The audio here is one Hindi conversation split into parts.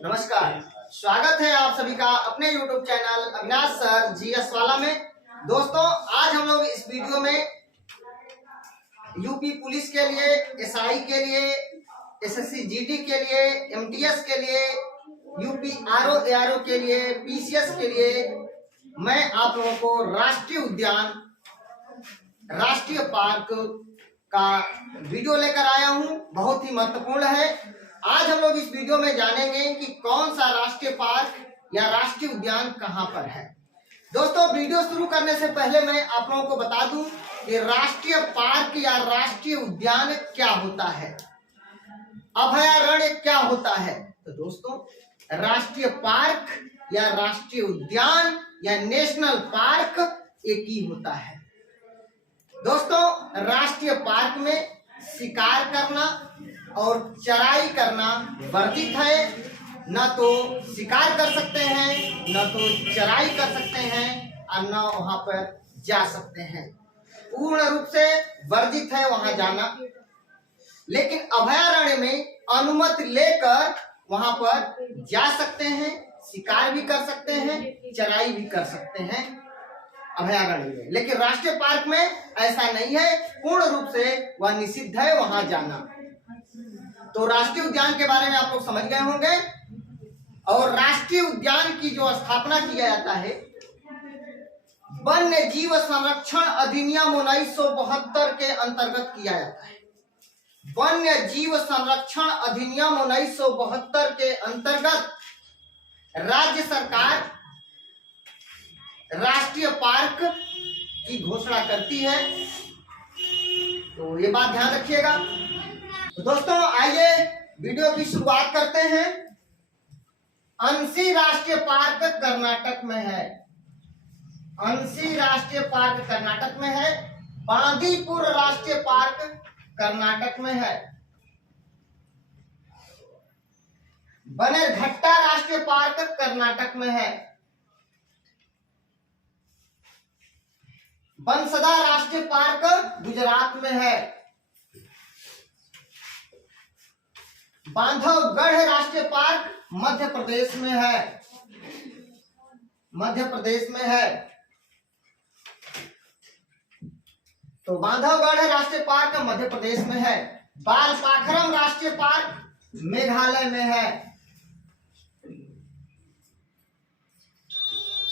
नमस्कार, स्वागत है आप सभी का अपने YouTube channel Avinash sir GS वाला में। दोस्तों, आज हम लोग इस वीडियो में यूपी पुलिस के लिए, एसआई के लिए, एसएससी जीडी के लिए, एमटीएस के लिए, यूपी आरओ एआरओ के लिए, पीसीएस के लिए मैं आप लोगों को राष्ट्रीय उद्यान, राष्ट्रीय पार्क का वीडियो लेकर आया हूं। बहुत ही महत्वपूर्ण है। आज हम लोग इस वीडियो में जानेंगे कि कौन सा राष्ट्रीय पार्क या राष्ट्रीय उद्यान कहां पर है। दोस्तों, वीडियो शुरू करने से पहले मैं आप लोगों को बता दूं कि राष्ट्रीय पार्क या राष्ट्रीय उद्यान क्या होता है, अभयारण्य क्या होता है। तो दोस्तों, राष्ट्रीय पार्क या राष्ट्रीय उद्यान या नेशनल पार्क एक ही होता है। दोस्तों, राष्ट्रीय पार्क में शिकार करना और चराई करना वर्जित है। न तो शिकार कर सकते हैं, न तो चराई कर सकते हैं और न वहां पर जा सकते हैं। पूर्ण रूप से वर्जित है वहां जाना। लेकिन अभयारण्य में अनुमति लेकर वहां पर जा सकते हैं, शिकार भी कर सकते हैं, चराई भी कर सकते हैं अभयारण्य में। लेकिन राष्ट्रीय पार्क में ऐसा नहीं है, पूर्ण रूप से वह निषिद्ध है वहां जाना। तो राष्ट्रीय उद्यान के बारे में आप लोग समझ गए होंगे। और राष्ट्रीय उद्यान की जो स्थापना किया जाता है, वन्य जीव संरक्षण अधिनियम 1972 के अंतर्गत किया जाता है। वन्य जीव संरक्षण अधिनियम 1972 के अंतर्गत राज्य सरकार राष्ट्रीय पार्क की घोषणा करती है। तो ये बात ध्यान रखिएगा। तो दोस्तों, आइए वीडियो की शुरुआत करते हैं। अंशी राष्ट्रीय पार्क कर्नाटक में है। अंशी राष्ट्रीय पार्क कर्नाटक में है। बांदीपुर राष्ट्रीय पार्क कर्नाटक में है। बनेरघट्टा राष्ट्रीय पार्क कर्नाटक में है। बंसदा राष्ट्रीय पार्क गुजरात में है। बांधवगढ़ राष्ट्रीय पार्क मध्य प्रदेश में है। मध्य प्रदेश में है। तो बांधवगढ़ राष्ट्रीय पार्क मध्य प्रदेश में है। बालपाखरम राष्ट्रीय पार्क मेघालय में है।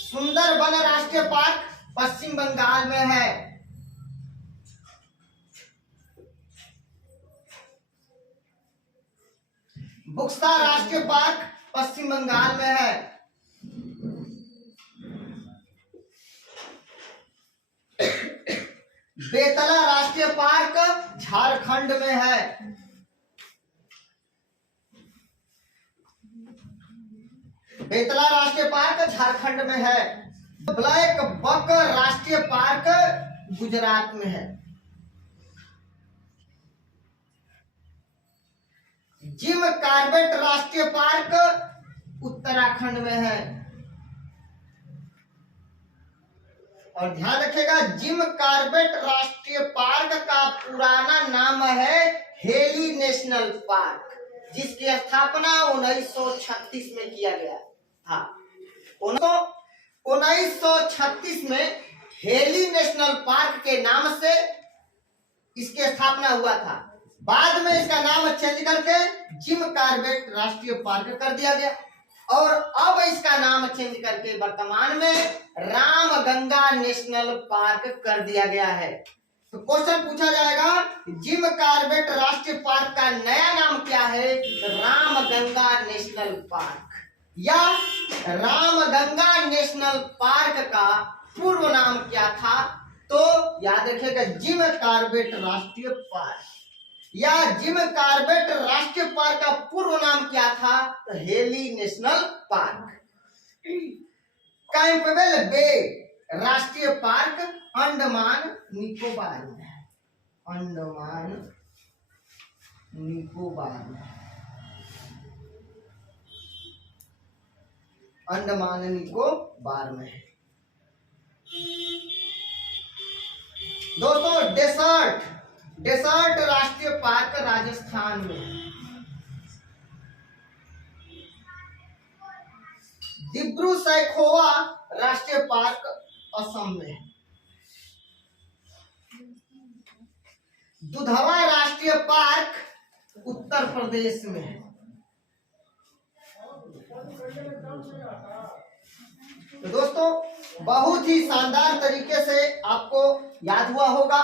सुंदरबन राष्ट्रीय पार्क पश्चिम बंगाल में है। बुक्सा राष्ट्रीय पार्क पश्चिम बंगाल में है। बेतला राष्ट्रीय पार्क झारखंड में है। बेतला राष्ट्रीय पार्क झारखंड में है। ब्लैक बक राष्ट्रीय पार्क गुजरात में है। जिम कार्बेट राष्ट्रीय पार्क उत्तराखंड में है। और ध्यान रखिएगा, जिम कार्बेट राष्ट्रीय पार्क का पुराना नाम है हेली नेशनल पार्क, जिसकी स्थापना 1936 में किया गया था। 1936 में हेली नेशनल पार्क के नाम से इसकी स्थापना हुआ था। बाद में इसका नाम चेंज करके जिम कार्बेट राष्ट्रीय पार्क कर दिया गया। और अब इसका नाम चेंज करके वर्तमान में रामगंगा नेशनल पार्क कर दिया गया है। तो क्वेश्चन पूछा जाएगा, जिम कार्बेट राष्ट्रीय पार्क का नया नाम क्या है? रामगंगा नेशनल पार्क या रामगंगा नेशनल पार्क का पूर्व नाम क्या था? तो याद रखिएगा, जिम कार्बेट राष्ट्रीय पार्क या जिम कार्बेट राष्ट्रीय पार्क का पूर्व नाम क्या था? तो हेली नेशनल पार्क। कैंपबेल बे राष्ट्रीय पार्क अंडमान निकोबार में है। अंडमान निकोबार में, अंडमान निकोबार में है। दोस्तों, डेसर्ट राष्ट्रीय पार्क राजस्थान में। डिब्रू सैखोवा राष्ट्रीय पार्क असम में है। दुधवा राष्ट्रीय पार्क उत्तर प्रदेश में है। तो दोस्तों बहुत ही शानदार तरीके से आपको याद हुआ होगा।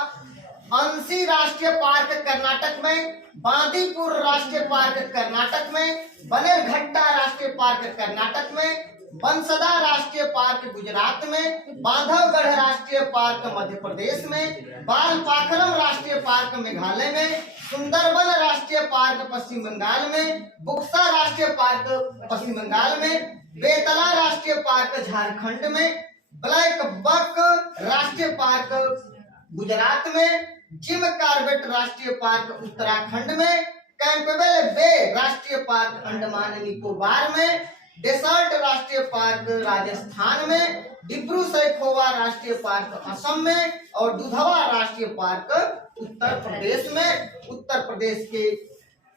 अंशी राष्ट्रीय पार्क कर्नाटक में, बांदीपुर राष्ट्रीय पार्क कर्नाटक में, बनेरघट्टा राष्ट्रीय पार्क कर्नाटक में, बंसदा राष्ट्रीय पार्क गुजरात में, बांधवगढ़ राष्ट्रीय पार्क मध्य प्रदेश में, बालपाखरम राष्ट्रीय पार्क मेघालय में, सुंदरबन राष्ट्रीय पार्क पश्चिम बंगाल में, बुक्सा राष्ट्रीय पार्क पश्चिम बंगाल में, बेतला राष्ट्रीय पार्क झारखंड में, ब्लैक बक राष्ट्रीय पार्क गुजरात में, जिम कार्बेट राष्ट्रीय पार्क उत्तराखंड में, कैंपबेल बे राष्ट्रीय पार्क अंडमान निकोबार में, डेसर्ट राष्ट्रीय पार्क राजस्थान में, डिब्रू सैखोवा राष्ट्रीय पार्क असम में और दुधवा राष्ट्रीय पार्क उत्तर प्रदेश में, उत्तर प्रदेश के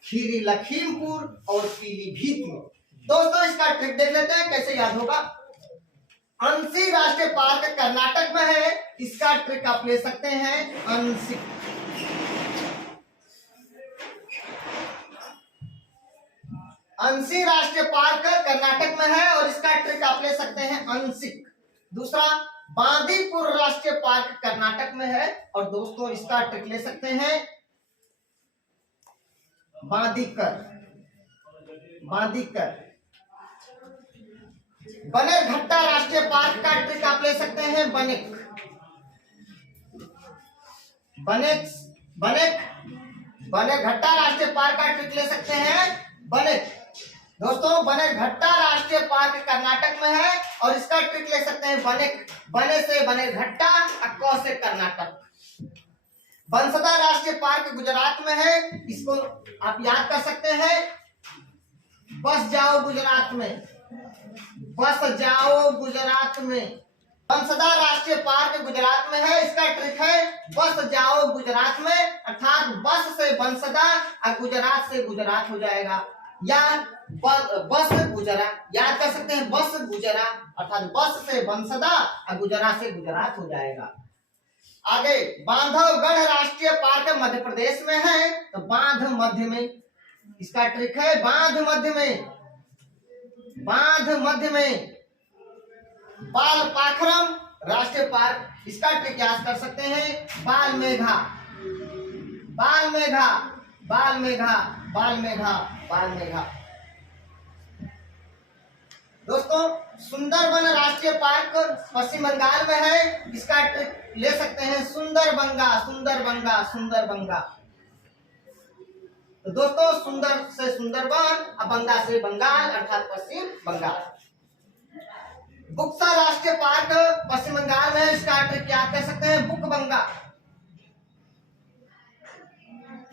खीरी लखीमपुर और पीलीभीत में। दोस्तों इसका ट्रिक देख लेते हैं कैसे याद होगा। अंशी राष्ट्रीय पार्क कर्नाटक में है, इसका ट्रिक आप ले सकते हैं अंशिक। अंशी राष्ट्रीय पार्क कर्नाटक में है और इसका ट्रिक आप ले सकते हैं अंशिक। दूसरा बांदीपुर राष्ट्रीय पार्क कर्नाटक में है और दोस्तों इसका ट्रिक ले सकते हैं बांदीकर। बांदीकर। बनेरघट्टा राष्ट्रीय पार्क का ट्रिक आप ले सकते हैं बनेक। बनेक बनेक बनेरघट्टा राष्ट्रीय पार्क का ट्रिक ले सकते हैं बनेक। दोस्तों बनेरघट्टा राष्ट्रीय पार्क कर्नाटक में है और इसका ट्रिक ले सकते हैं बनेक। बने से बनेरघट्टा, क से कर्नाटक। बंसदा राष्ट्रीय पार्क गुजरात में है, इसको आप याद कर सकते हैं बस जाओ गुजरात में। बस जाओ गुजरात में। बंसदा राष्ट्रीय पार्क गुजरात में है, इसका ट्रिक है बस जाओ गुजरात में, अर्थात बस से बंसदा और गुजरात से गुजरात हो जाएगा, या बस गुजरात याद कर सकते हैं बस गुजरात, अर्थात बस से बंसदा और गुजरात से गुजरात हो जाएगा। आगे बांधवगढ़ राष्ट्रीय पार्क मध्य प्रदेश में है, तो बांध मध्य में, इसका ट्रिक है बांध मध्य में। बांध मध्य में। बालपाखरम राष्ट्रीय पार्क, इसका ट्रिक याद कर सकते हैं बालमेघा। बालमेघा बालमेघा बालमेघा बालमेघा। दोस्तों सुंदरबन राष्ट्रीय पार्क पश्चिम बंगाल में है, इसका ट्रिक ले सकते हैं सुंदरबंगा। सुंदरबंगा सुंदरबंगा। तो दोस्तों सुंदर से सुंदरबन और बंगा से बंगाल अर्थात पश्चिम बंगाल। बुक्सा राष्ट्रीय पार्क पश्चिम बंगाल में, इसका ट्रिक याद कर सकते हैं बुकबंगा।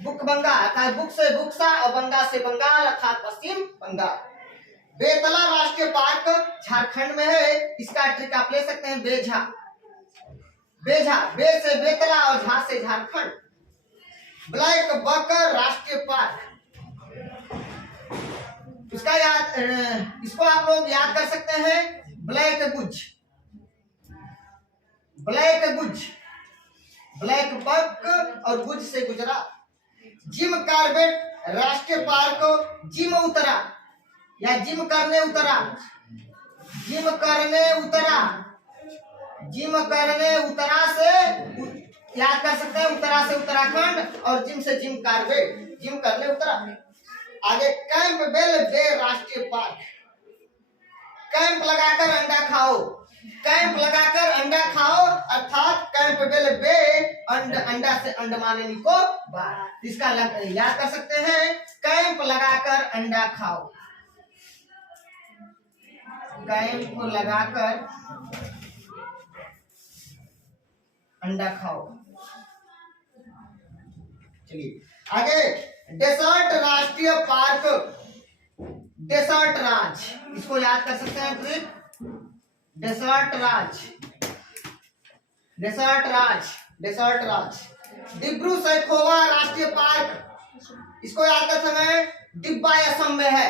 बुकबंगा अर्थात बुक से बुक्सा और बंगा से बंगाल अर्थात पश्चिम बंगाल। बेतला राष्ट्रीय पार्क झारखंड में है, इसका ट्रिक आप ले सकते हैं बेझा। बेझा, बे से बेतला और झा से झारखंड। ब्लैक बक राष्ट्रीय पार्क, इसको आप लोग याद कर सकते हैं ब्लैक गुज। ब्लैक गुज, ब्लैक बक और गुज से गुजरात। जिम कार्बेट राष्ट्रीय पार्क जिम उतरा या जिम करने उतरा। जिम करने उतरा, जिम करने उतरा से याद कर सकते हैं उत्तरा से उत्तराखंड और जिम से जिम कार्बेट, जिम करने उतरा। आगे कैंपबेल बे राष्ट्रीय पार्क। कैंप लगाकर अंडा खाओ। कैंप लगाकर अंडा खाओ अर्थात कैंपबेल बे अंडा से अंडमान निकोबार। इसका याद कर सकते हैं कैंप लगाकर अंडा खाओ। कैंप लगाकर अंडा खाओ। चलिए आगे डेसर्ट राष्ट्रीय पार्क, डेसर्ट राज, इसको याद कर सकते हैं ट्रिक डेसर्ट राज। डेसर्ट राज, डेसर्ट राज। डिब्रू सैखोवा राष्ट्रीय पार्क, इसको याद कर सकते हैं डिब्बा असम में है।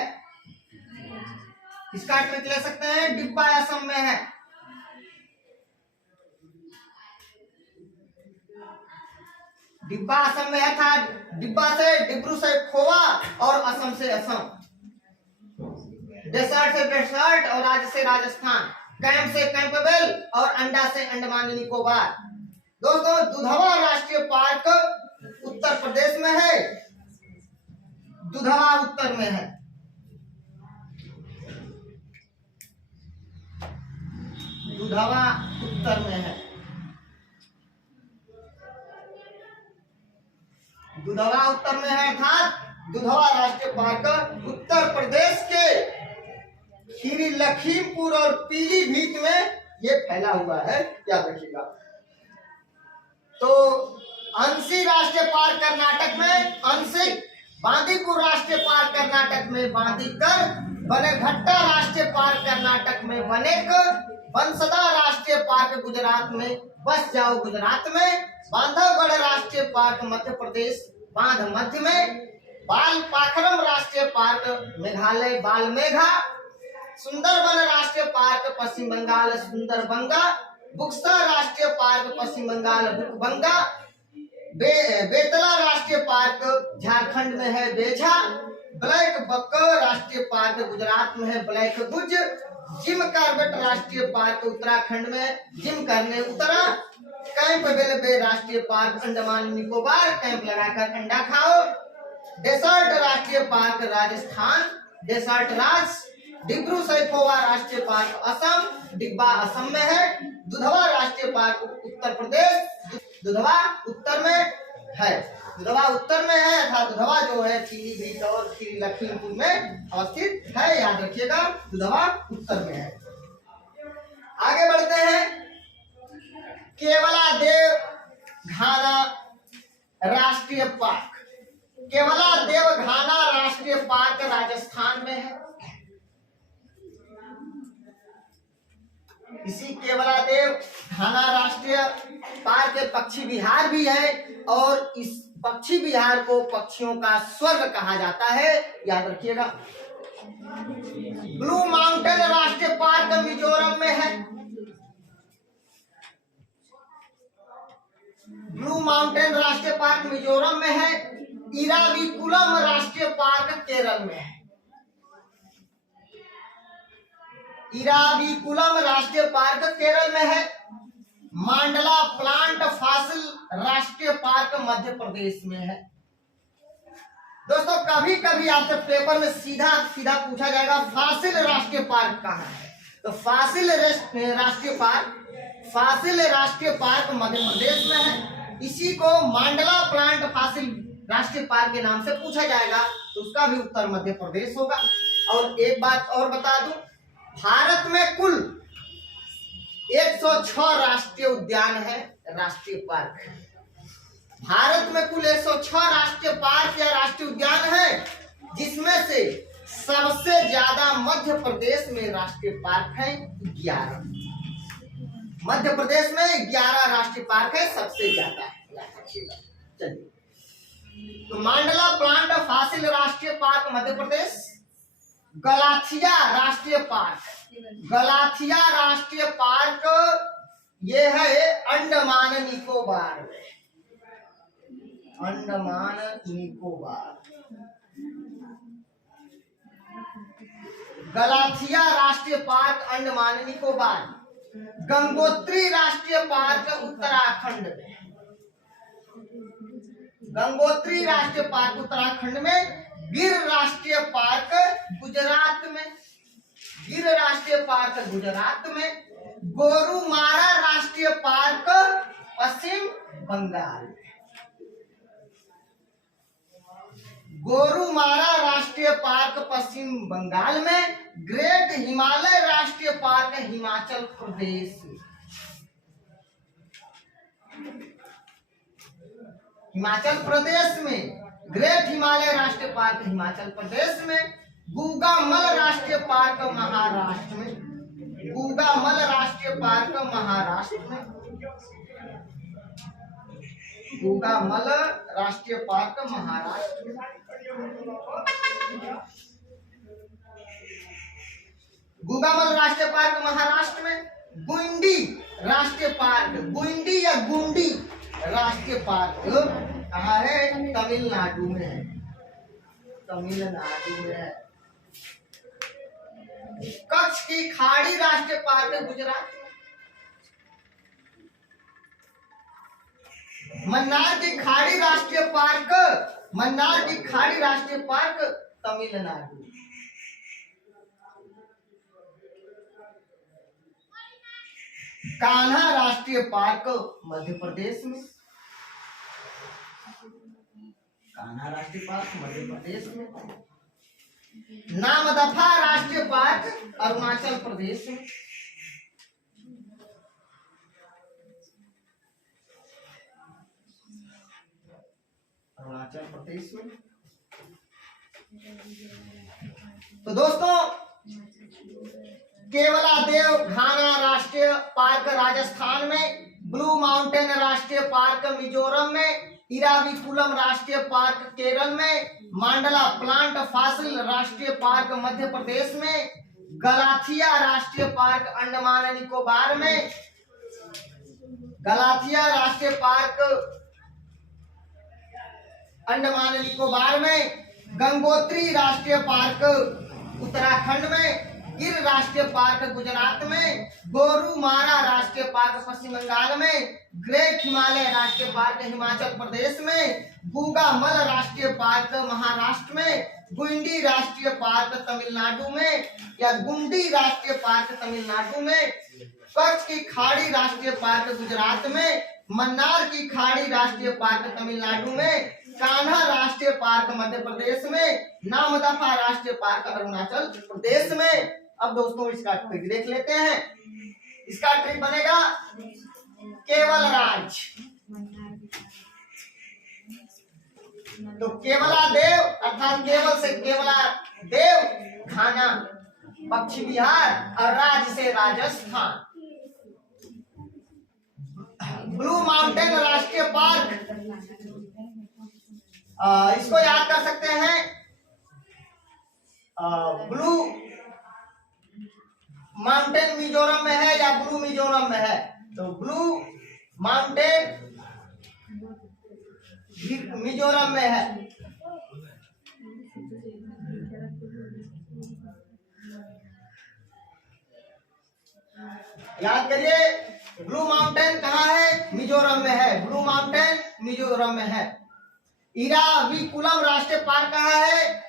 इसका ट्रिक ले सकते हैं, डिब्बा असम में है। डिब्बा असम में है था। डिब्बा से डिब्रू से खोवा और असम से असम, डेसर्ट से डेसर्ट और राज्य से राजस्थान, कैंप से कैंपबेल और अंडा से अंडमान निकोबार। दोस्तों दुधवा राष्ट्रीय पार्क उत्तर प्रदेश में है। दुधवा उत्तर में है। दुधवा उत्तर में है। दुधवा उत्तर में है अर्थात दुधवा राष्ट्रीय पार्क उत्तर प्रदेश के खीरी, लखीमपुर और पीलीभीत में ये फैला हुआ है, याद रखिएगा। तो अंशी राष्ट्रीय पार्क कर्नाटक में अंशिक, बांदीपुर राष्ट्रीय पार्क कर्नाटक में बांदीकर, बनेघट्टा राष्ट्रीय पार्क कर्नाटक में बनेक, बंसदा राष्ट्रीय पार्क गुजरात में बस जाओ गुजरात में, बांधवगढ़ राष्ट्रीय पार्क मध्य प्रदेश बांध मध्य में, बाल पाखरम राष्ट्रीय पार्क मेघालय बालमेघा, सुंदरबन राष्ट्रीय पार्क पश्चिम बंगाल सुंदरबंगा, बुक्सा राष्ट्रीय पार्क पश्चिम बंगाल बुकबंगा, बेतला राष्ट्रीय पार्क झारखंड में है बेझा, ब्लैक बक राष्ट्रीय पार्क गुजरात में है ब्लैक गुज, जिम कार्बेट राष्ट्रीय पार्क उत्तराखंड में जिम करने उतरा, कैंप बेलबे राष्ट्रीय पार्क अंडमान निकोबार, कैंप लगाकर अंडा खाओ, डेसर्ट राष्ट्रीय पार्क राजस्थान, डेसर्ट राज, डिब्रू सैखोवा राष्ट्रीय पार्क असम, डिब्बा असम में है, दुधवा राष्ट्रीय पार्क उत्तर प्रदेश, दुधवा उत्तर में है। दुधवा उत्तर में है अर्थात दुधवा जो है पीलीभीत और खीरी लखीमपुर में अवस्थित है, याद रखिएगा, दुधवा उत्तर में है। आगे बढ़ते हैं। केवला देव घाना राष्ट्रीय पार्क, केवला देव घाना राष्ट्रीय पार्क राजस्थान में है। इसी केवला देव घाना राष्ट्रीय पार्क पक्षी विहार भी है और इस पक्षी विहार को पक्षियों का स्वर्ग कहा जाता है, याद रखिएगा। ब्लू माउंटेन राष्ट्रीय पार्क मिजोरम में है। ब्लू माउंटेन राष्ट्रीय पार्क मिजोरम में है। इराविकुलम राष्ट्रीय पार्क केरल में है। इराविकुलम राष्ट्रीय पार्क केरल में है। मांडला प्लांट फॉसिल राष्ट्रीय पार्क मध्य प्रदेश में है। दोस्तों कभी कभी आपसे पेपर में सीधा सीधा पूछा जाएगा फॉसिल राष्ट्रीय पार्क कहाँ है, तो फॉसिल राष्ट्रीय पार्क मध्य प्रदेश में है। इसी को मांडला प्लांट फॉसिल राष्ट्रीय पार्क के नाम से पूछा जाएगा, तो उसका भी उत्तर मध्य प्रदेश होगा। और एक बात और बता दूं, भारत में कुल 106 राष्ट्रीय उद्यान है, राष्ट्रीय पार्क है। भारत में कुल 106 राष्ट्रीय पार्क या राष्ट्रीय उद्यान है, जिसमें से सबसे ज्यादा मध्य प्रदेश में राष्ट्रीय पार्क है 11। मध्य प्रदेश में 11 राष्ट्रीय पार्क है, सबसे ज्यादा है। चलिए, तो मांडला प्लांट फॉसिल राष्ट्रीय पार्क मध्य प्रदेश, गलाथिया राष्ट्रीय पार्क, गलाथिया राष्ट्रीय पार्क ये है अंडमान निकोबार में, अंडमान निकोबार। गलाथिया राष्ट्रीय पार्क अंडमान निकोबार। गंगोत्री राष्ट्रीय पार्क उत्तराखंड में, गंगोत्री राष्ट्रीय पार्क उत्तराखंड में। गिर राष्ट्रीय पार्क गुजरात में, गिर राष्ट्रीय पार्क गुजरात में। गोरुमारा राष्ट्रीय पार्क पश्चिम बंगाल में, गोरुमारा राष्ट्रीय पार्क पश्चिम बंगाल में। ग्रेट हिमालय राष्ट्रीय पार्क हिमाचल प्रदेश में, हिमाचल प्रदेश में। ग्रेट हिमालय राष्ट्रीय पार्क हिमाचल प्रदेश में। गूगामल राष्ट्रीय पार्क महाराष्ट्र में, गूगामल राष्ट्रीय पार्क महाराष्ट्र में। गूगामल राष्ट्रीय पार्क महाराष्ट्र में। राष्ट्रीय पार्क महाराष्ट्र में, गुंडी राष्ट्रीय पार्क, गुंडी या गुंडी राष्ट्रीय पार्क कहाँ है? तमिलनाडु में है, तमिलनाडु में है। कच्छ की खाड़ी राष्ट्रीय पार्क गुजरात, मन्नार की खाड़ी राष्ट्रीय पार्क, मन्नार की खाड़ी राष्ट्रीय पार्क तमिलनाडु। कान्हा राष्ट्रीय पार्क मध्य प्रदेश में, कान्हा राष्ट्रीय पार्क मध्य प्रदेश में। नामदफा राष्ट्रीय पार्क अरुणाचल प्रदेश में, अरुणाचल प्रदेश में। तो दोस्तों, केवलादेव घाना राष्ट्रीय पार्क राजस्थान में, ब्लू माउंटेन राष्ट्रीय पार्क मिजोरम में, इराविकुलम राष्ट्रीय पार्क केरल में, मांडला प्लांट फॉसिल राष्ट्रीय पार्क मध्य प्रदेश में, गलाथिया राष्ट्रीय पार्क अंडमान निकोबार में, गलाथिया राष्ट्रीय पार्क अंडमान निकोबार में, गंगोत्री राष्ट्रीय पार्क उत्तराखंड में, गिर राष्ट्रीय पार्क गुजरात में, गोरुमारा राष्ट्रीय पार्क पश्चिम बंगाल में, ग्रेट हिमालय राष्ट्रीय पार्क हिमाचल प्रदेश में, गूगामल राष्ट्रीय पार्क महाराष्ट्र में, गुंडी राष्ट्रीय पार्क तमिलनाडु में या गुंडी राष्ट्रीय पार्क तमिलनाडु में, कच्छ की खाड़ी राष्ट्रीय पार्क गुजरात में, मन्नार की खाड़ी राष्ट्रीय पार्क तमिलनाडु में, कान्हा राष्ट्रीय पार्क मध्य प्रदेश में, नामदफा राष्ट्रीय पार्क अरुणाचल प्रदेश में। अब दोस्तों इसका ट्रिक देख लेते हैं। इसका ट्रिक बनेगा केवल राज। तो केवला देव अर्थात केवल से केवला देव घाना पश्चिम बिहार और राज से राजस्थान। ब्लू माउंटेन राष्ट्रीय पार्क, इसको याद कर सकते हैं, ब्लू माउंटेन मिजोरम में है या ब्लू मिजोरम में है? तो ब्लू माउंटेन मिजोरम में है। याद करिए, ब्लू माउंटेन कहाँ है? मिजोरम में है, ब्लू माउंटेन मिजोरम में है। इराविकुलम राष्ट्रीय पार्क कहाँ है?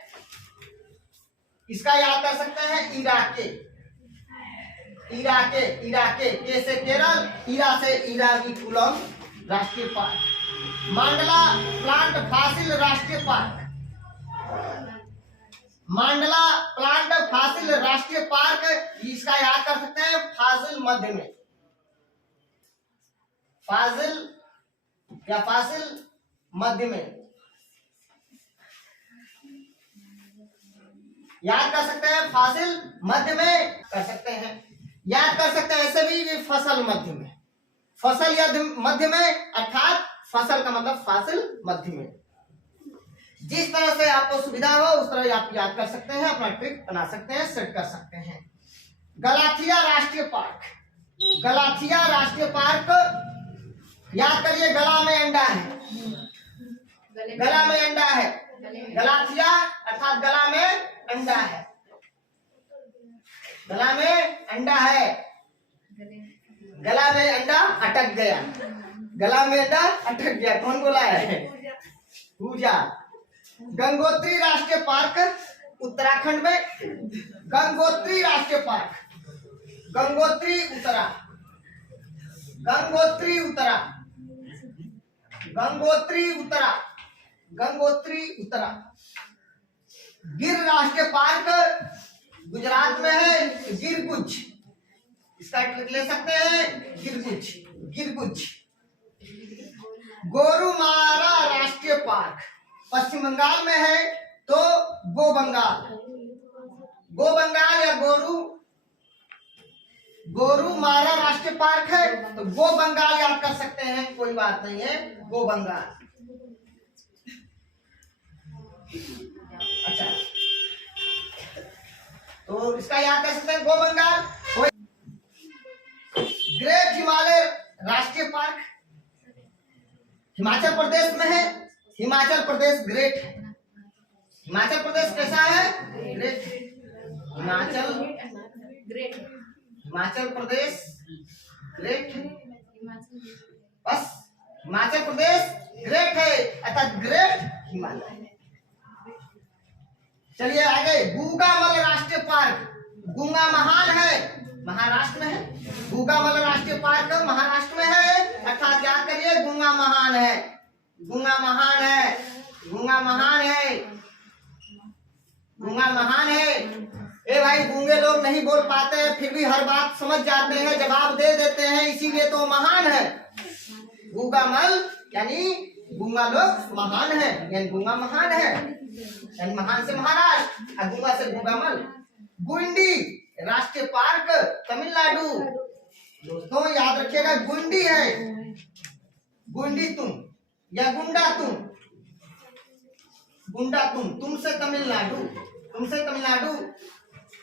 इसका याद कर सकते हैं, इराके, इराके, इराके, के से केरल, इरा से इराविकुलम राष्ट्रीय पार्क। मांडला प्लांट फॉसिल राष्ट्रीय पार्क, मांडला प्लांट फॉसिल राष्ट्रीय पार्क, इसका याद कर सकते हैं, फाजिल मध्य में, फाजिल या फासिल मध्य में याद कर सकते हैं, फासिल मध्य में कर सकते हैं, याद कर सकते हैं ऐसे भी फसल मध्य में, फसल या मध्य में अर्थात फसल का मतलब फासिल मध्य में। जिस तरह से आपको सुविधा हो उस तरह आप याद कर सकते हैं, अपना ट्रिक बना सकते हैं, सेट कर सकते हैं। गलाथिया राष्ट्रीय पार्क, गलाथिया राष्ट्रीय पार्क याद करिए, गला में अंडा है, गला में अंडा है, गलाथिया अर्थात गला में अंडा है, गला में अंडा है, गला में अंडा अटक गया, गला में अंडा अटक गया, कौन बोला है? पूजा। गंगोत्री राष्ट्रीय पार्क उत्तराखंड में, गंगोत्री राष्ट्रीय पार्क, गंगोत्री उत्तरा, गंगोत्री उत्तरा, गंगोत्री उत्तरा, गंगोत्री उत्तरा। गिर राष्ट्रीय पार्क गुजरात में है, गिरगुज, इसका ट्रिक ले सकते हैं, गिरगुज, गिरगुज। गोरुमारा राष्ट्रीय पार्क पश्चिम बंगाल में है, तो गो बंगाल, गो बंगाल या गोरुमारा राष्ट्रीय पार्क है, तो गो बंगाल याद कर सकते हैं, कोई बात नहीं है, गो बंगाल। अच्छा, तो इसका याद कर सकते हैं, गो बंगाल। हिमाचल प्रदेश में है। हिमाचल प्रदेश ग्रेट है। हिमाचल प्रदेश कैसा है? ग्रेट। हिमाचल प्रदेश ग्रेट है। बस हिमाचल प्रदेश ग्रेट है, अर्थात ग्रेट हिमालय। चलिए आगे। गूगामल राष्ट्रीय पार्क, गूंगा महान है, महाराष्ट्र में है। गूगामल राष्ट्रीय पार्क महाराष्ट्र में है, अर्थात याद करिए गूंगा महान है। गूंगा महान है, गूंगा महान है, गूंगा महान है। ए भाई, गूंगे लोग नहीं बोल पाते हैं, फिर भी हर बात समझ जाते हैं, जवाब दे देते हैं, इसीलिए तो महान है। गूगामल यानी गूंगा लोग महान है, यानी गूंगा महान है, यानी महान से महाराष्ट्र और गूंगा से गूगामल। गुंडी राष्ट्रीय पार्क तमिलनाडु। दोस्तों याद रखिएगा, गुंडी है, गुंडी तुम या गुंडा तुम, गुंडा तुम से तमिलनाडु, तुमसे तमिलनाडु,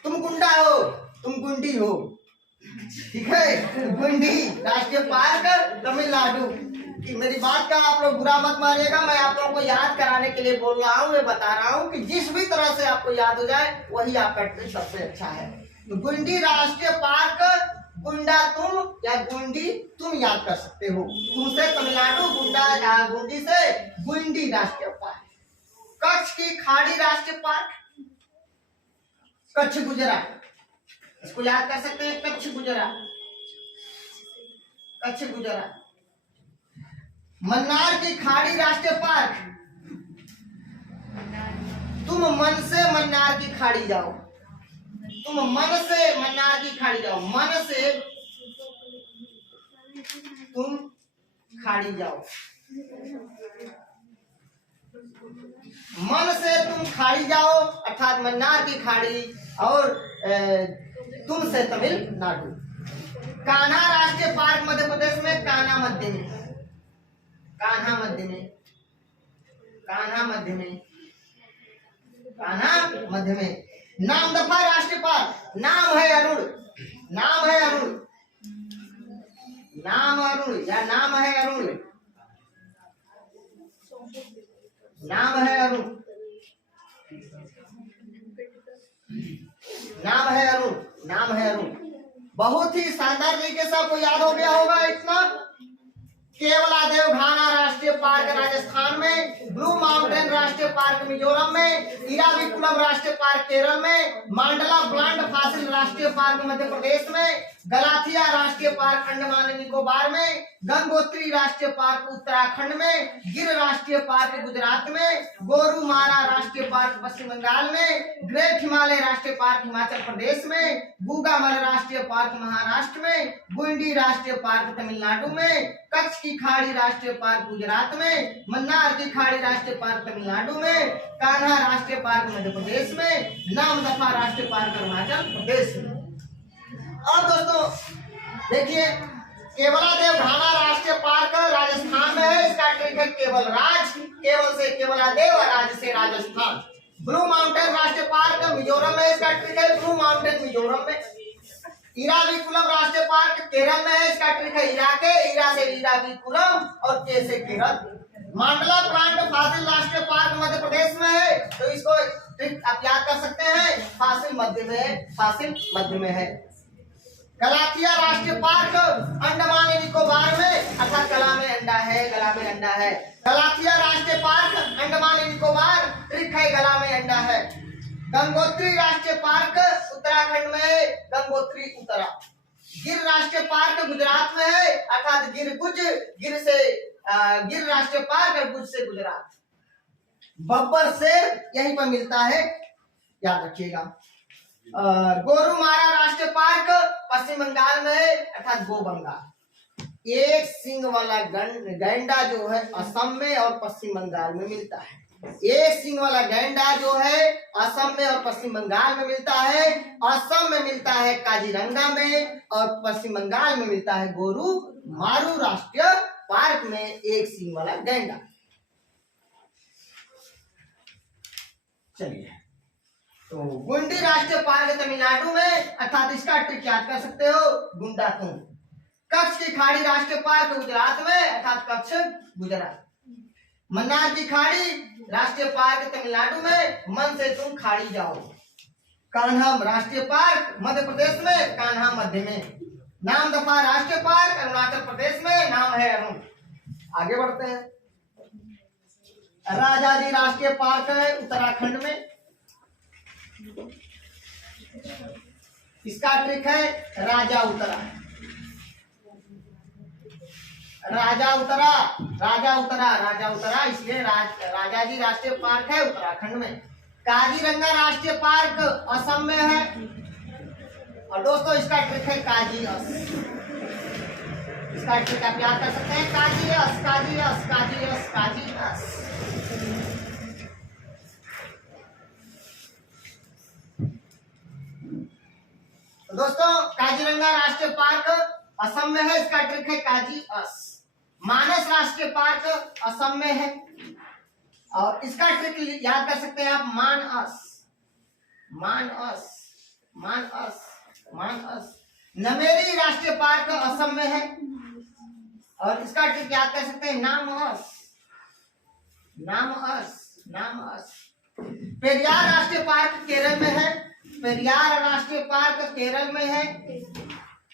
तुम गुंडा हो, तुम गुंडी हो, ठीक है। गुंडी राष्ट्रीय पार्क तमिलनाडु। कि मेरी बात का आप लोग बुरा मत मानिएगा, मैं आप लोगों को याद कराने के लिए बोल रहा हूँ, मैं बता रहा हूँ कि जिस भी तरह से आपको याद हो जाए वही आपका ट्रिक सबसे अच्छा है। तो गुंडी राष्ट्रीय पार्क, गुंडा तुम या गुंडी तुम याद कर सकते हो। तुमसे तमिलनाडु, गुंडा गुंडी से गुंडी राष्ट्रीय पार्क। कच्छ की खाड़ी राष्ट्रीय पार्क, कच्छ गुजरात, इसको याद कर सकते हैं, कच्छ गुजरात, कच्छ गुजरात। मन्नार की खाड़ी राष्ट्रीय पार्क, तुम मन से मन्नार की खाड़ी जाओ, तुम मन से मन्नार की खाड़ी जाओ, मन से तुम खाड़ी जाओ, मन से तुम खाड़ी जाओ, अर्थात मन्नार की खाड़ी, और तुम से तमिलनाडु। कान्हा राष्ट्रीय पार्क मध्य प्रदेश में, कान्हा मध्य में, कान्हा मध्य में, कान्हा मध्य में, कान्हा मध्य में। नामदफा राष्ट्रीय पार्क, नाम है अरुण, नाम है अरुण, नाम अरुण या नाम है अरुण, नाम है अरुण, नाम है अरुण, नाम है अरुण। बहुत ही शानदार तरीके से आपको याद हो गया होगा इतना। केवलादेव घाना राष्ट्रीय पार्क राजस्थान में, ब्लू माउंटेन राष्ट्रीय पार्क मिजोरम में, इराविकुलम राष्ट्रीय पार्क केरल में, मांडला प्लांट फासिल राष्ट्रीय पार्क मध्य प्रदेश में, गलाथिया राष्ट्रीय पार्क अंडमान निकोबार में, गंगोत्री राष्ट्रीय पार्क उत्तराखंड में, गिर राष्ट्रीय पार्क गुजरात में, गोरुमारा राष्ट्रीय पार्क पश्चिम बंगाल में, ग्रेट हिमालय राष्ट्रीय पार्क हिमाचल प्रदेश में, गूगामल राष्ट्रीय पार्क महाराष्ट्र में, गुंडी राष्ट्रीय पार्क तमिलनाडु में, कच्छ की खाड़ी राष्ट्रीय पार्क गुजरात में, मन्नार की खाड़ी राष्ट्रीय पार्क तमिलनाडु में, कान्हा राष्ट्रीय पार्क मध्य प्रदेश में, नामदफा राष्ट्रीय पार्क अरुणाचल प्रदेश में। और दोस्तों देखिए, केवलादेव घाना राष्ट्रीय पार्क राजस्थान में है, इसका ट्रिक है केवल राज, केवल से केवलादेव और राज से राजस्थान। ब्लू माउंटेन राष्ट्रीय पार्क मिजोरम में, इसका ट्रिक है ब्लू माउंटेन मिजोरम में। इराविकुलम राष्ट्रीय पार्क केरल में है, इसका ट्रिक है इरा के, इरा से इराविकुलम और के से केरल। मांडला प्लांट फासिल राष्ट्रीय पार्क मध्य प्रदेश में है, तो इसको ट्रिक आप याद कर सकते हैं, फासिल मध्य में है, फासिल मध्य में है। गलाथिया राष्ट्रीय पार्क अंडमान निकोबार में, अर्थात गला में अंडा है, गला में अंडा है। गलाथिया राष्ट्रीय पार्क अंडमान निकोबार, ट्रिक है गला में अंडा है। गंगोत्री राष्ट्रीय पार्क उत्तराखंड में है, गंगोत्री उत्तरा। गिर राष्ट्रीय पार्क गुजरात में है, अर्थात गिर गुज, गिर से गिर राष्ट्रीय पार्क और गुज से गुजरात। बब्बर शेर यहीं पर मिलता है, याद रखिएगा। गोरुमारा राष्ट्रीय पार्क पश्चिम बंगाल में है, अर्थात गो बंगाल। एक सिंग वाला गैंडा जो है असम में और पश्चिम बंगाल में मिलता है। एक सिंग वाला गैंडा जो है असम में और पश्चिम बंगाल में मिलता है। असम में मिलता है काजीरंगा में और पश्चिम बंगाल में मिलता है गोरुमारू राष्ट्रीय पार्क में एक सिंग वाला गैंडा। चलिए, तो गुंडी राष्ट्रीय पार्क तमिलनाडु में, अर्थात इसका ट्रिक याद कर सकते हो, गुंडा तुम। कच्छ की खाड़ी राष्ट्रीय पार्क गुजरात में अर्थात कच्छ गुजरात। मन्नार की खाड़ी राष्ट्रीय पार्क तमिलनाडु में, मन से तुम खाड़ी जाओ। कान्हा राष्ट्रीय पार्क मध्य प्रदेश में, कान्हा मध्य में। नामदफा राष्ट्रीय पार्क अरुणाचल प्रदेश में, नाम है अरुण। आगे बढ़ते हैं। राजाजी राष्ट्रीय पार्क है उत्तराखंड में, इसका ट्रिक है राजा उतरा। राजा उतरा, राजा उतरा, राजा उतरा, इसलिए राजाजी राष्ट्रीय पार्क है उत्तराखंड में। काजीरंगा राष्ट्रीय पार्क असम में है, और दोस्तों इसका ट्रिक है काजीअस। इसका ट्रिक आप याद कर सकते हैं, काजीअस, काजीअस, काजीअस, काजीअस। तो दोस्तों काजीरंगा राष्ट्रीय पार्क असम में है, इसका ट्रिक है काजीअस। मानस राष्ट्रीय पार्क असम में है, और इसका ट्रिक याद कर सकते हैं आप, मानस, मानस, मानस, मानस। नमेरी राष्ट्रीय पार्क असम में है, और इसका ट्रिक याद कर सकते हैं, नामअस, नामअस, नामअस। पेरियार राष्ट्रीय पार्क केरल में है, पेरियार राष्ट्रीय पार्क केरल में है,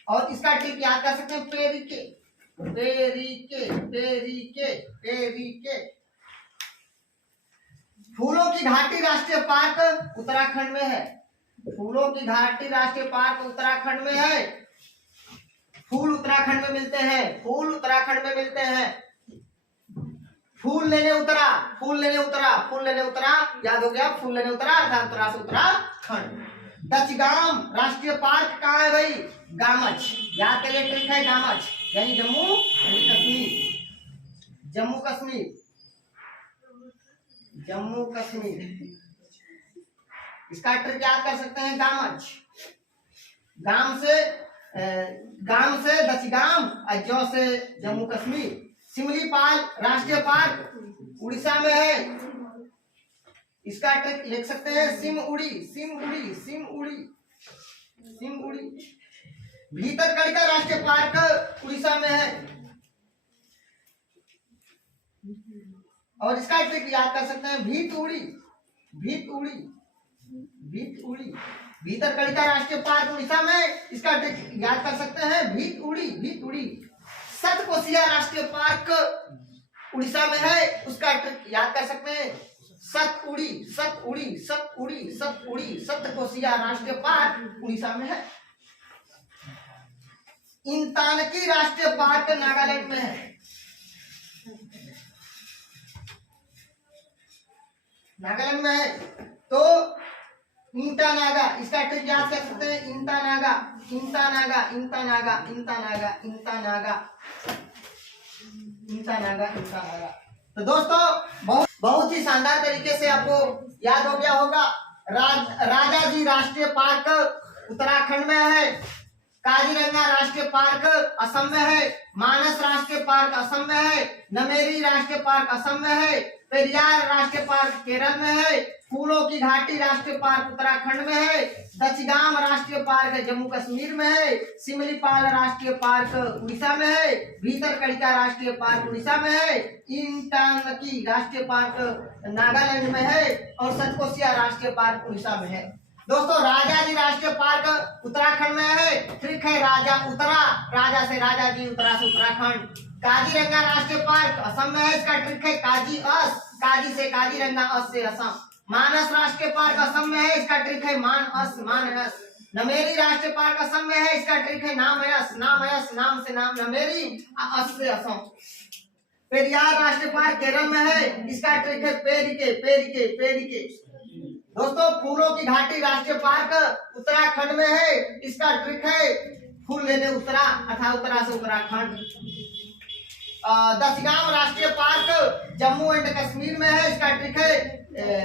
और इसका ट्रिक याद कर सकते हैं, पेरिके, पेरिके, पेरिके, पेरिके। फूलों की घाटी राष्ट्रीय पार्क उत्तराखंड में है, फूलों की घाटी राष्ट्रीय पार्क उत्तराखंड में है। फूल उत्तराखंड में मिलते हैं, फूल उत्तराखंड में मिलते हैं। फूल लेने उतरा, फूल लेने उतरा, फूल लेने उतरा, याद हो गया, फूल लेने उतरा अर्थात उत्तरा से उत्तराखंड। दचगाम राष्ट्रीय पार्क कहाँ है भाई? गामच, याद करिए ट्रिक है गामच, यानी जम्मू कश्मीर, जम्मू कश्मीर, जम्मू कश्मीर। इसका ट्रिक याद कर सकते हैं, गामच। गाम से दचगाम और जौ से जम्मू कश्मीर। सिमलीपाल राष्ट्रीय पार्क उड़ीसा में है, इसका ट्रिक लिख सकते हैं, सिमउड़ी, सिमउड़ी, सिमउड़ी, सिमउड़ी। भीतरकनिका राष्ट्रीय पार्क उड़ीसा में है, और इसका ट्रिक याद कर सकते हैं, भीतउड़ी, भीतउड़ी, भीतउड़ी। भीतरकनिका राष्ट्रीय पार्क उड़ीसा में, इसका ट्रिक याद कर सकते हैं, भीतउड़ी, भीतउड़ी। सतकोसिया राष्ट्रीय पार्क उड़ीसा में है, उसका ट्रिक याद कर सकते हैं, सतउड़ी, सतउड़ी, सतउड़ी, सतउड़ी। सतकोसिया राष्ट्रीय पार्क उड़ीसा में है। इंतानकी राष्ट्रीय पार्क नागालैंड में है, नागालैंड में है। तो इंटानागा, इसका ट्रिक याद कर सकते हैं, इंटानागा, इंटानागा, इंटानागा, इंटानागा, इंटानागा, इंटानागा, इंटानागा। तो दोस्तों बहुत ही शानदार तरीके से आपको याद हो गया होगा। राजाजी राष्ट्रीय पार्क उत्तराखंड में है, काजीरंगा राष्ट्रीय पार्क असम में है, मानस राष्ट्रीय पार्क असम में है, नमेरी राष्ट्रीय पार्क असम में है, पेरियार राष्ट्रीय पार्क केरल में है, फूलों की घाटी राष्ट्रीय पार्क उत्तराखंड में है, दचगाम राष्ट्रीय पार्क जम्मू कश्मीर में है, सिमलीपाल राष्ट्रीय पार्क उड़ीसा में है, भीतरकनिका राष्ट्रीय पार्क उड़ीसा में है, इंटानकी राष्ट्रीय पार्क नागालैंड में है, और सतकोसिया राष्ट्रीय पार्क उड़ीसा में है। दोस्तों राजाजी राष्ट्रीय पार्क उत्तराखंड में है, ट्रिक है राजा उतरा, राजा से राजाजी, उतरा से उत्तराखंड। काजीरंगा राष्ट्रीय पार्क असम में है, इसका ट्रिक है काजीअस, काजी से काजीरंगा, अस से असम। मानस राष्ट्रीय पार्क असम में है, इसका ट्रिक है मानस, मानस। नमेरी राष्ट्रीय पार्क असम में है, इसका ट्रिक है नामयस, नामयस, नाम से नाम नमेरी, अस से असम। पेरियार राष्ट्रीय पार्क केरल में है, इसका ट्रिक है पेरिके, पेरिके, पेरिके। दोस्तों फूलों की घाटी राष्ट्रीय पार्क उत्तराखंड में है, इसका ट्रिक है फूल लेने उतरा अर्थात उत्तरा से उत्तराखंड। दचगाम राष्ट्रीय पार्क जम्मू एंड कश्मीर में है, इसका ट्रिक है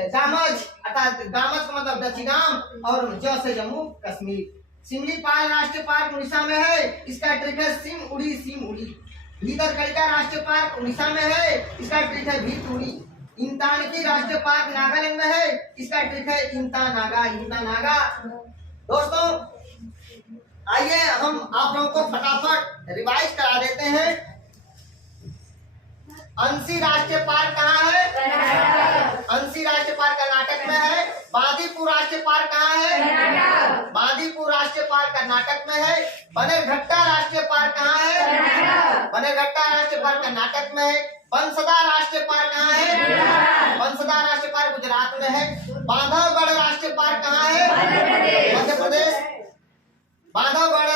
गामच अर्थात गामच का मतलब दचगाम, और जो से जम्मू कश्मीर। सिमलीपाल राष्ट्रीय पार्क उड़ीसा में है, इसका ट्रिक है सिमउड़ी, सिमउड़ी। भीतरकनिका राष्ट्रीय पार्क उड़ीसा में है, इसका ट्रिक है भीतउड़ी। इंतानकी राष्ट्रीय पार्क नागालैंड में है, इसका ट्रिक है इंतानागा, इंतानागा। दोस्तों आइए हम आप लोगों को फटाफट रिवाइज करा देते हैं। अंशी राष्ट्रीय पार्क कहाँ है? अंशी राष्ट्रीय पार्क कर्नाटक में है। बांदीपुर राष्ट्रीय पार्क कहाँ है? बांदीपुर राष्ट्रीय पार्क कर्नाटक में है। बनेरघट्टा राष्ट्रीय पार्क कहाँ है? बनेरघट्टा राष्ट्रीय पार्क कर्नाटक में है। बंसदा राष्ट्रीय पार्क कहाँ है? बंसदा राष्ट्रीय पार्क गुजरात में है। बांधवगढ़ राष्ट्रीय पार्क कहाँ है? मध्य प्रदेश। बांधवगढ़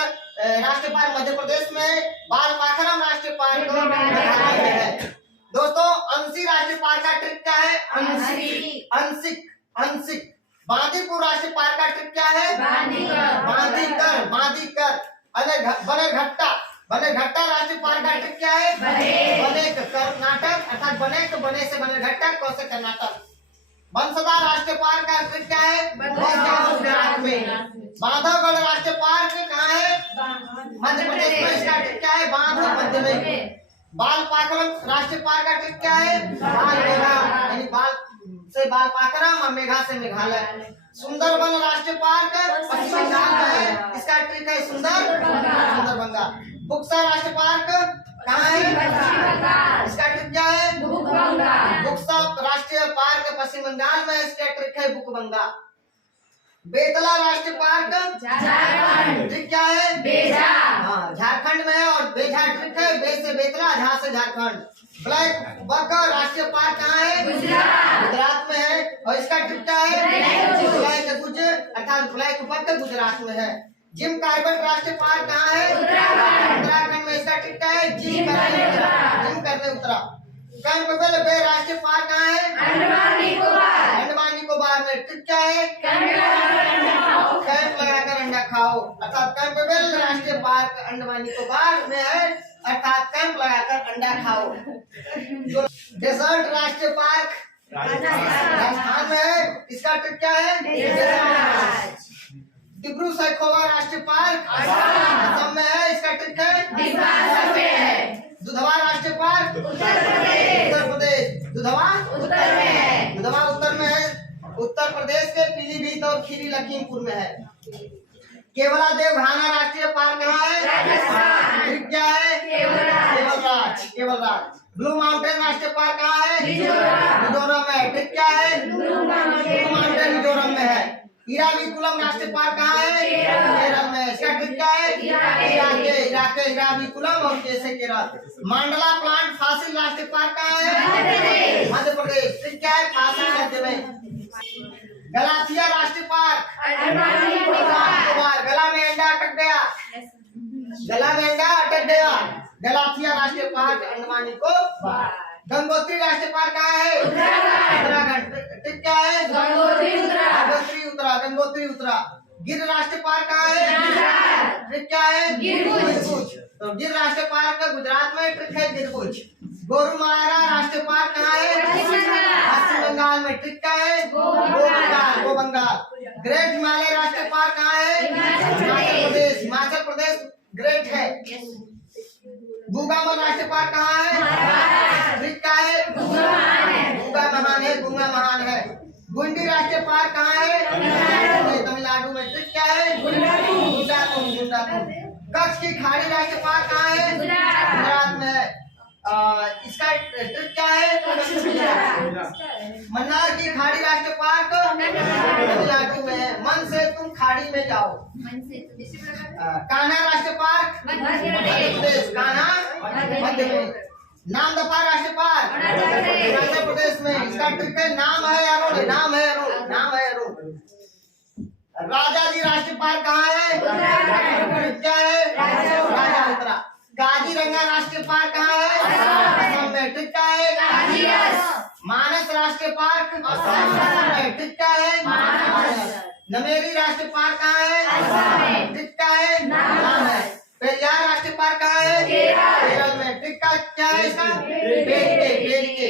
राष्ट्रीय पार्क मध्य प्रदेश में है। बालपाखरम राष्ट्रीय पार्क मेघालय में है। दोस्तों अंशी राष्ट्रीय पार्क का ट्रिक क्या है? अंशिक अंशिक। बांदीपुर राष्ट्रीय पार्क का ट्रिक क्या है? बांदीकर बांदीकर। बनेरघट्टा बनेरघट्टा राष्ट्रीय पार्क का ट्रिक क्या है? बनेक कर्नाटक अर्थात बनेक बने से बनेरघट्टा को से कर्नाटक। बंसदा राष्ट्रीय पार्क का ट्रिक क्या है? गुजरात में। बांधवगढ़ राष्ट्रीय पार्क कहाँ है? मध्य प्रदेश में। इसका ट्रिक क्या है? बांध मध्य में। बालपाखरम राष्ट्रीय पार्क का ट्रिक क्या है? बाल मेघा यानी बाल से बालपाखरम और मेघा से मेघालय। सुंदरबन राष्ट्रीय पार्क पश्चिम बंगाल में है। इसका ट्रिक है सुंदरबंगा। बुक्सा राष्ट्रीय पार्क कहाँ है? इसका ट्रिक क्या है? बुक्सा राष्ट्रीय पार्क पश्चिम बंगाल में। इसका ट्रिक है बुकबंगा। बेतला राष्ट्रीय पार्क ट्रिक क्या है? हाँ झारखंड में है और बेझा ट्रिक है। बे से बेतला, झा से झारखंड। ब्लैक बक राष्ट्रीय पार्क कहाँ है? गुजरात में है और इसका ट्रिक क्या है? ब्लैक गुज अर्थात ब्लैक बक गुजरात में है। जिम कार्बेट राष्ट्रीय पार्क कहाँ है? उत्तराखंड में। इसका ट्रिक क्या है? जिम करने उतरा। कैंपबेल बे राष्ट्रीय पार्क कहाँ है? अंडमान निकोबार में। ट्रिक क्या है? कैंप लगाकर अंडा खाओ अर्थात कैंपबेल राष्ट्रीय पार्क अंडमान निकोबार में है अर्थात कैंप लगाकर अंडा खाओ। डेजर्ट राष्ट्रीय पार्क राजस्थान में है। इसका ट्रिक क्या है? डिब्रू सैखोवा राष्ट्रीय पार्क असम में है। इसका ट्रिक है? दुधवा राष्ट्रीय पार्क उत्तर प्रदेश। दुधवा उत्तर में है। उत्तर प्रदेश के पीलीभीत और खीरी लखीमपुर में है। केवला देवघाना राष्ट्रीय पार्क कहाँ है? ट्रिक क्या है? केवलराज। ब्लू माउंटेन राष्ट्रीय पार्क कहाँ है? मिजोरम में। ट्रिक क्या है? ब्लू माउंटेन मिजोरम में है। इराविकुलम राष्ट्रीय पार्क कहाँ है? केरल में। इसका ट्रिक क्या है? इराविकुलम और कैसे केरल। मंडला प्लांट फासिल राष्ट्रीय पार्क कहाँ है? मध्य प्रदेश। ट्रिक क्या है? फासिल मध्य में। गलाथिया राष्ट्रीय पार्क गला में अंडा अटक गया। गलाथिया राष्ट्रीय पार्क अंडमान निकोबार। गंगोत्री राष्ट्रीय पार्क कहाँ है? उत्तराखंड। ट्रिक क्या है? गंगोत्री उत्तरा। गिर राष्ट्रीय पार्क कहाँ है? ट्रिक क्या है? गिरबुज। तो गिर राष्ट्रीय पार्क गुजरात में। ट्रिक है गिरबुज। गोरुमारा राष्ट्रीय पार्क कहाँ है? पश्चिम बंगाल में। ट्रिक क्या है? गो बंगाल। ग्रेट हिमालय राष्ट्रीय पार्क कहाँ है? हिमाचल प्रदेश ग्रेट है। गुगामन राष्ट्रीय पार्क कहाँ है? ट्रिक क्या है? गूंगा महान है। गुंडी राष्ट्रीय पार्क कहाँ है? तमिलनाडु में। ट्रिक क्या है? गुंडातुम। कच्छ की खाड़ी राष्ट्रीय पार्क कहाँ है? गुजरात में है। इसका ट्रिक क्या है? मन्नार की खाड़ी राष्ट्रीय पार्क तमिलनाडु में है। मन से तुम खाड़ी में जाओ। कान्हा राष्ट्रीय पार्क मध्य प्रदेश। कान्हा मध्य प्रदेश। नामदफा राष्ट्रीय पार्क आंध्र प्रदेश में। इसका ट्रिक है नाम है अरुण। राजाजी राष्ट्रीय पार्क कहाँ है? क्या है? राजा उत्तरा। काजीरंगा राष्ट्रीय पार्क कहाँ है? असम में। ट्रिक क्या है? मानस राष्ट्रीय पार्क असम में। ट्रिक क्या है? नमेरी राष्ट्रीय पार्क कहाँ है? ट्रिक क्या है? पेरियार राष्ट्रीय पार्क कहाँ है? केरल में। ट्रिक का क्या है? इसका पेरिके।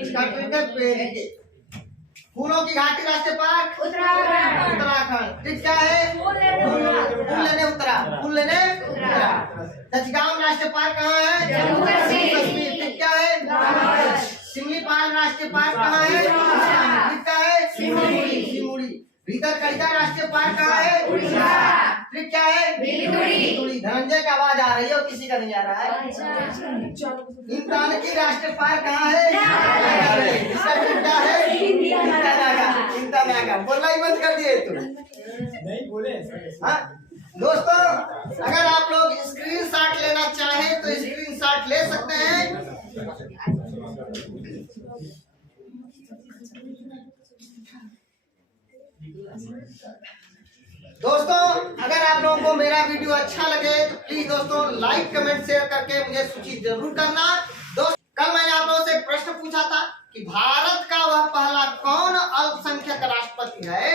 इसका ट्रिक है पेरिके। फूलों की घाटी राष्ट्रीय पार्क उत्तराखंड। ट्रिक क्या है? फूल लेने उतरा। दचगांव राष्ट्रीय पार्क कहाँ है? जम्मू कश्मीर। ट्रिक क्या है? सिमलीपाल राष्ट्रीय पार्क कहाँ है? ट्रिक क्या है? सिमूड़ी। भितरकनिका राष्ट्रीय पार्क कहाँ है? फिर क्या है? बिलकुड़ी। धनंजय का आवाज आ रही है और किसी का नहीं आ रहा है। इंतानकी राष्ट्रीय पार्क कहाँ है? इसका क्या है? इंतानागा। बोलना ही बंद कर दिए तुम, नहीं बोले। हाँ दोस्तों, अगर आप लोग स्क्रीनशॉट लेना चाहें तो स्क्रीनशॉट ले सकते हैं। दोस्तों, अगर आप लोगों को मेरा वीडियो अच्छा लगे तो प्लीज दोस्तों लाइक कमेंट शेयर करके मुझे सूचित जरूर करना। दोस्तों, कल मैंने आप लोगों से एक प्रश्न पूछा था कि भारत का वह पहला कौन अल्पसंख्यक राष्ट्रपति है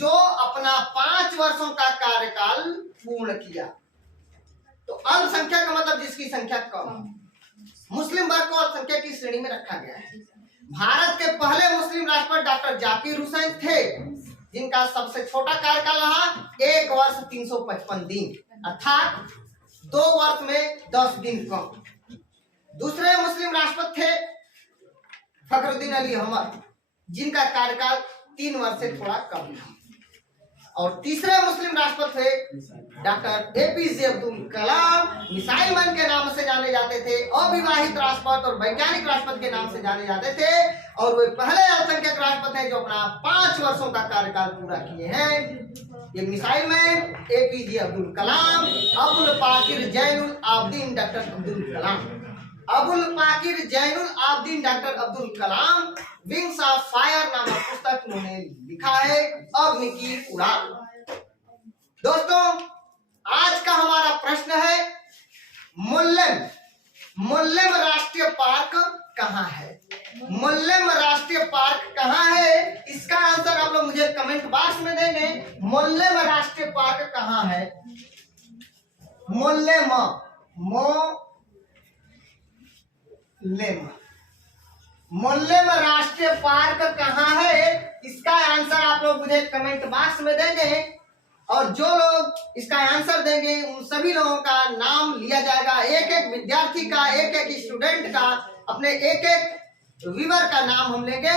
जो अपना 5 वर्षों का कार्यकाल पूर्ण किया। तो अल्पसंख्यक का मतलब जिसकी संख्या कम। मुस्लिम वर्ग को अल्पसंख्यक की श्रेणी में रखा गया है। भारत के पहले मुस्लिम राष्ट्रपति डॉक्टर जाकिर हुसैन थे, जिनका सबसे छोटा कार्यकाल रहा 1 वर्ष 355 दिन, अर्थात 2 वर्ष में 10 दिन कम। दूसरे मुस्लिम राष्ट्रपति थे फखरुद्दीन अली अहमद, जिनका कार्यकाल 3 वर्ष से थोड़ा कम था। और तीसरे मुस्लिम राष्ट्रपति थे doctor APJ Abdul Kalam, missile man के नाम से जाने जाते थे, अविवाहित राष्ट्रपति और वैज्ञानिक राष्ट्रपति के नाम से जाने जाते थे। और वे पहले अल्पसंख्यक राष्ट्रपति हैं जो अपना 5 वर्षों का कार्यकाल पूरा किए हैं। ये missile man APJ Abdul Kalam, Abul Pakir Zainul Abedin doctor Abdul Kalam. Abul Pakir Zainul Abedin doctor Abdul Kalam wings of fire नामक पुस्तक उन्होंने लिखा है, अग्नि की उड़ान। दोस्तों, आज का हमारा प्रश्न है मुल्लेम राष्ट्रीय पार्क कहाँ है? मुल्लेम राष्ट्रीय पार्क कहाँ है? इसका आंसर आप लोग मुझे कमेंट बॉक्स में देंगे। मुल्लेम राष्ट्रीय पार्क कहाँ है? मुल्लेम राष्ट्रीय पार्क कहाँ है? इसका आंसर आप लोग मुझे कमेंट बॉक्स में देंगे। और जो लोग इसका आंसर देंगे उन सभी लोगों का नाम लिया जाएगा। एक एक विद्यार्थी का, एक एक स्टूडेंट का, अपने एक एक व्यूअर का नाम हम लेंगे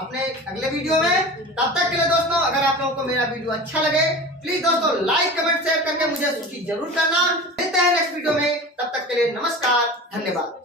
अपने अगले वीडियो में। तब तक के लिए दोस्तों, अगर आप लोगों को मेरा वीडियो अच्छा लगे प्लीज दोस्तों लाइक कमेंट शेयर करके मुझे सूचित जरूर करना। मिलते हैं नेक्स्ट वीडियो में, तब तक के लिए नमस्कार, धन्यवाद।